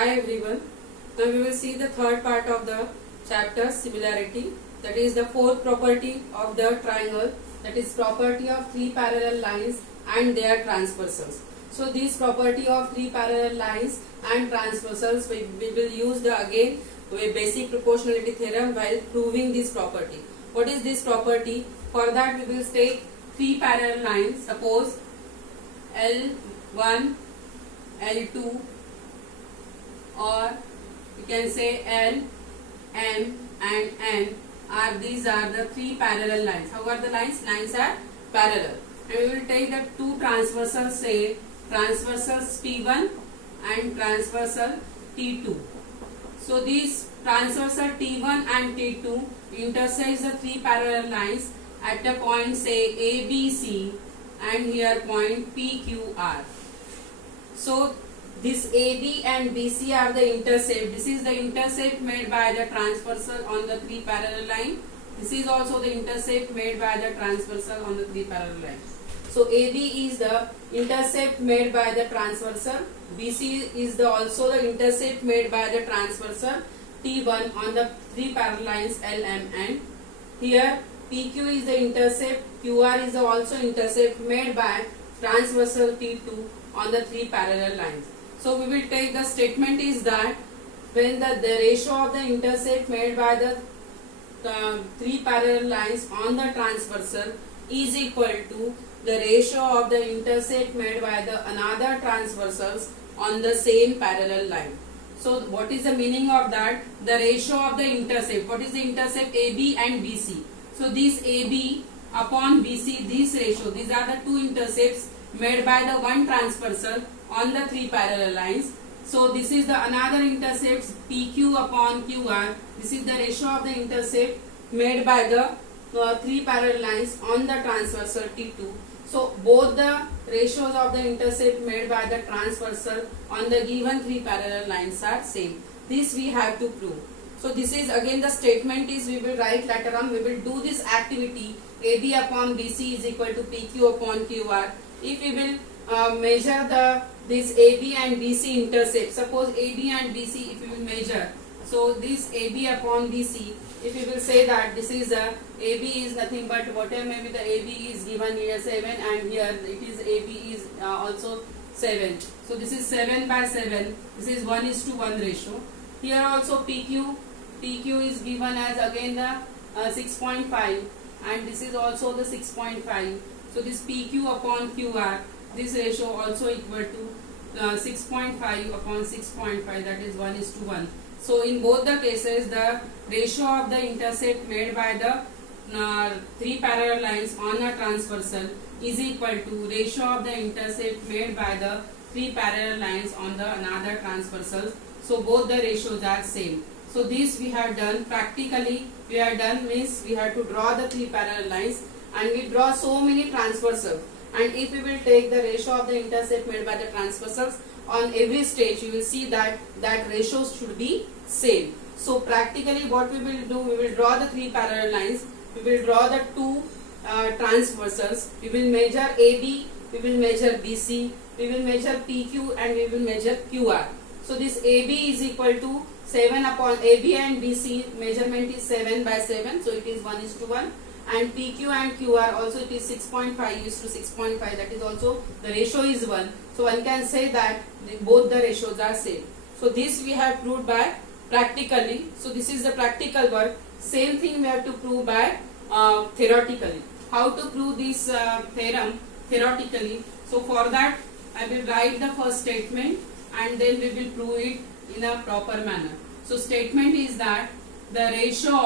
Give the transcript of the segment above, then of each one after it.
Hi everyone. Now we will see the third part of the chapter similarity. That is the fourth property of the triangle. That is property of three parallel lines and their transversals. So this property of three parallel lines and transversals we will use the again basic proportionality theorem while proving this property. What is this property? For that we will take three parallel lines. Suppose L1, L2, or you can say L, M and N are these are the three parallel lines. How are the lines? Lines are parallel. And we will take the two transversals, say transversals T1 and transversal T2. So these transversal T1 and T2 intersects the three parallel lines at a point say ABC and here point PQR. So this AB and BC are the intercept. This is the intercept made by the transversal on the three parallel line. This is also the intercept made by the transversal on the three parallel lines. So AB is the intercept made by the transversal. BC is the also the intercept made by the transversal T1 on the three parallel lines L, M and here PQ is the intercept. QR is the also intercept made by transversal T2 on the three parallel lines. So we will take the statement is that when the ratio of the intercept made by the three parallel lines on the transversal is equal to the ratio of the intercept made by the another transversals on the same parallel line. So what is the meaning of that? The ratio of the intercept. What is the intercept? AB and BC. So this AB upon BC, this ratio, these are the two intercepts made by the one transversal on the three parallel lines. So this is the another intercepts PQ upon QR. This is the ratio of the intercept made by the three parallel lines on the transversal T2. So both the ratios of the intercept made by the transversal on the given three parallel lines are same. This we have to prove. So this is again the statement is we will write later on. We will do this activity AB upon BC is equal to PQ upon QR. If we will measure this AB and BC intercept, suppose AB and BC if we will measure, so this AB upon BC, if we will say that this is a AB is nothing but whatever maybe the AB is given here 7 and here it is AB is also 7. So this is 7 by 7. This is 1:1 ratio. Here also PQ is given as again the 6.5 and this is also the 6.5. So this PQ upon QR, this ratio also equal to 6.5 upon 6.5, that is 1:1. So in both the cases the ratio of the intercept made by the three parallel lines on a transversal is equal to ratio of the intercept made by the three parallel lines on the another transversal. So both the ratios are same. So this we have done practically. We have done means we have to draw the three parallel lines and we draw so many transversals. And if we will take the ratio of the intercept made by the transversals on every stage, you will see that ratios should be same. So practically what we will do, we will draw the three parallel lines. We will draw the two transversals. We will measure AB, we will measure BC, we will measure PQ and we will measure QR. So this AB is equal to 7 upon AB and BC measurement is 7 by 7. So it is 1:1. And PQ and QR also it is 6.5 used to 6.5, that is also the ratio is 1. So one can say that both the ratios are same. So this we have proved by practically. So this is the practical work. Same thing we have to prove by theoretically. How to prove this theorem theoretically? So for that I will write the first statement and then we will prove it in a proper manner. So statement is that the ratio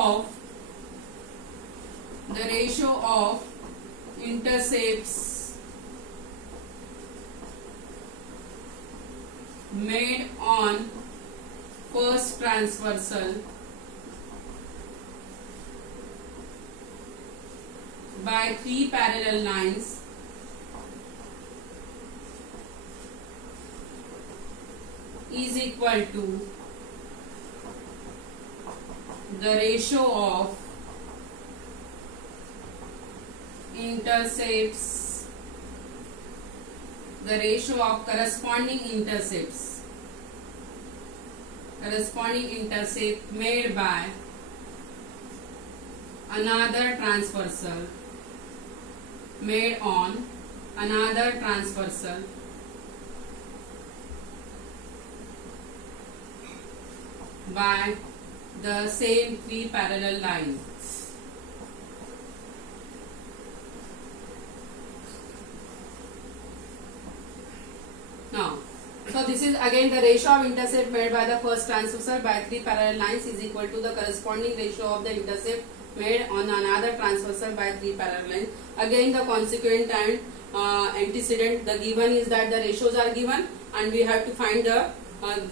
of intercepts made on first transversal by three parallel lines is equal to the ratio of intercepts, the ratio of corresponding intercepts corresponding intercept made by another transversal made on another transversal by the same three parallel lines. Now, so this is again the ratio of intercept made by the first transversal by three parallel lines is equal to the corresponding ratio of the intercept made on another transversal by three parallel lines. Again the consequent and antecedent, the given is that the ratios are given and we have to find the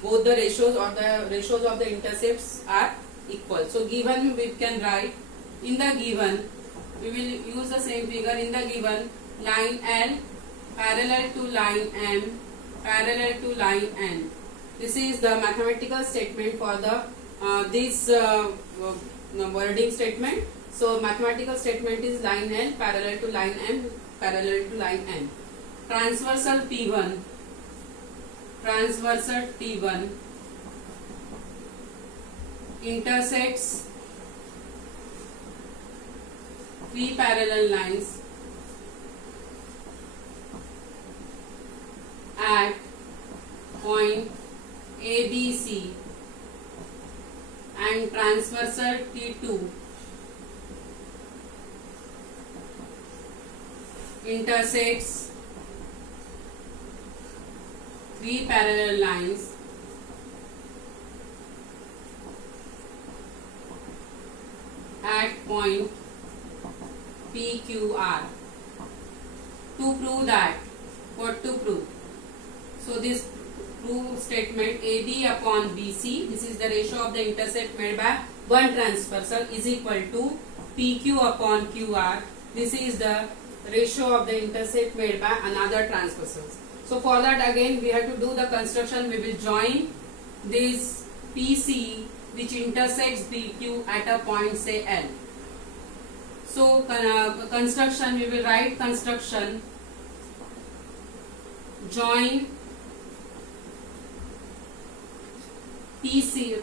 both the ratios or the ratios of the intercepts are equal. So given we can write in the given, we will use the same figure. In the given, line L parallel to line M parallel to line N. This is the mathematical statement for the this wording statement. So mathematical statement is line L parallel to line M parallel to line N. Transversal T1 intersects three parallel lines at point ABC, and transversal T2 intersects three parallel lines at point PQR. To prove that, what to prove? So this proof statement AB upon BC, this is the ratio of the intercept made by one transversal, is equal to PQ upon QR. This is the ratio of the intercept made by another transversals. So for that again we have to do the construction. We will join this PC which intersects BQ at a point say L. So construction, we will write construction join PC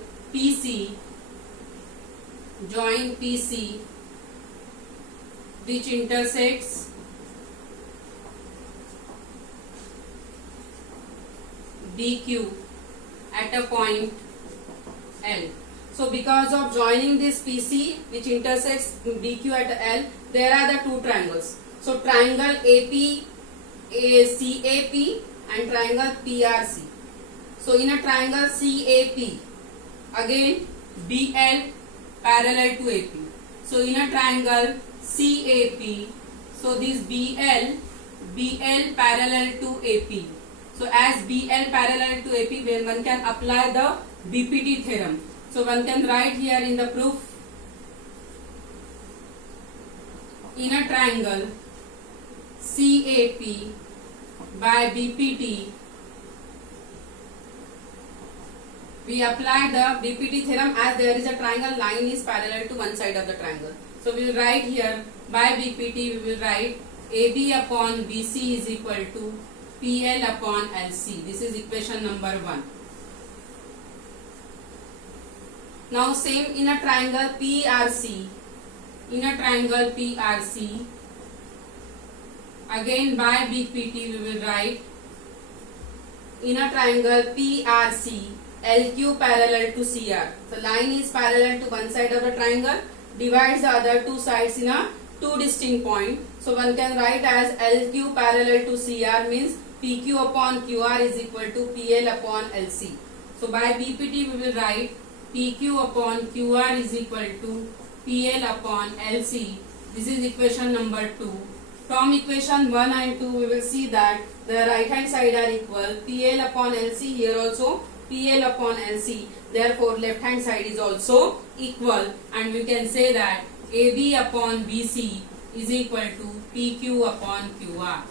join PC which intersects BQ at a point L. So because of joining this PC which intersects BQ at L, there are the two triangles. So triangle AP CAP and triangle PRC. So in a triangle CAP, again BL parallel to AP. So in a triangle CAP, so this BL parallel to AP. So as BL parallel to AP, when one can apply the BPT theorem. So one can write here in the proof, in a triangle CAP by BPT, we apply the BPT theorem as there is a triangle, line is parallel to one side of the triangle. So we will write here by BPT, we will write AB upon BC is equal to PL upon LC. This is equation number 1. Now same in a triangle PRC, again by BPT we will write in a triangle PRC LQ parallel to CR. So line is parallel to one side of the triangle, divides the other two sides in a two distinct point. So one can write as LQ parallel to CR means PQ upon QR is equal to PL upon LC. So by BPT we will write PQ upon QR is equal to PL upon LC. This is equation number 2. From equation 1 and 2 we will see that the right hand side are equal. PL upon LC, here also PL upon LC. Therefore left hand side is also equal, and we can say that AB upon BC is equal to PQ upon QR.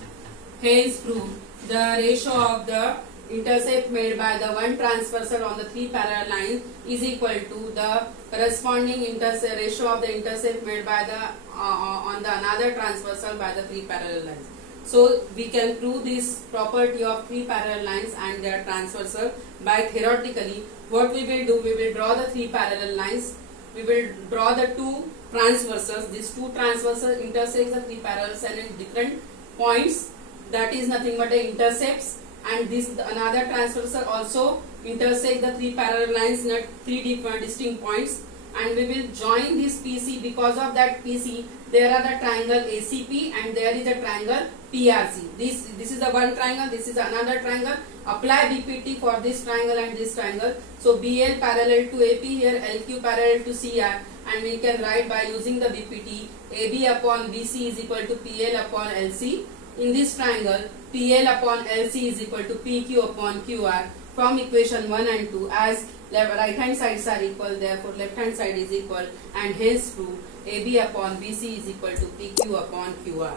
Hence prove the ratio of the intercept made by the one transversal on the three parallel lines is equal to the corresponding ratio of the intercept made by the on the another transversal by the three parallel lines. So we can prove this property of three parallel lines and their transversal by theoretically. What we will do, we will draw the three parallel lines. We will draw the two transversals. These two transversals intersect the three parallels and in different points. That is nothing but the intercepts. And this another transversal also intersect the three parallel lines in three different distinct points. And we will join this PC. Because of that PC, there are the triangle ACP and there is a triangle PRC. This is the one triangle, this is another triangle. Apply BPT for this triangle and this triangle. So BL parallel to AP here, LQ parallel to CR, and we can write by using the BPT AB upon BC is equal to PL upon LC. In this triangle, PL upon LC is equal to PQ upon QR from equation 1 and 2, as right hand sides are equal, therefore left hand side is equal, and hence prove AB upon BC is equal to PQ upon QR.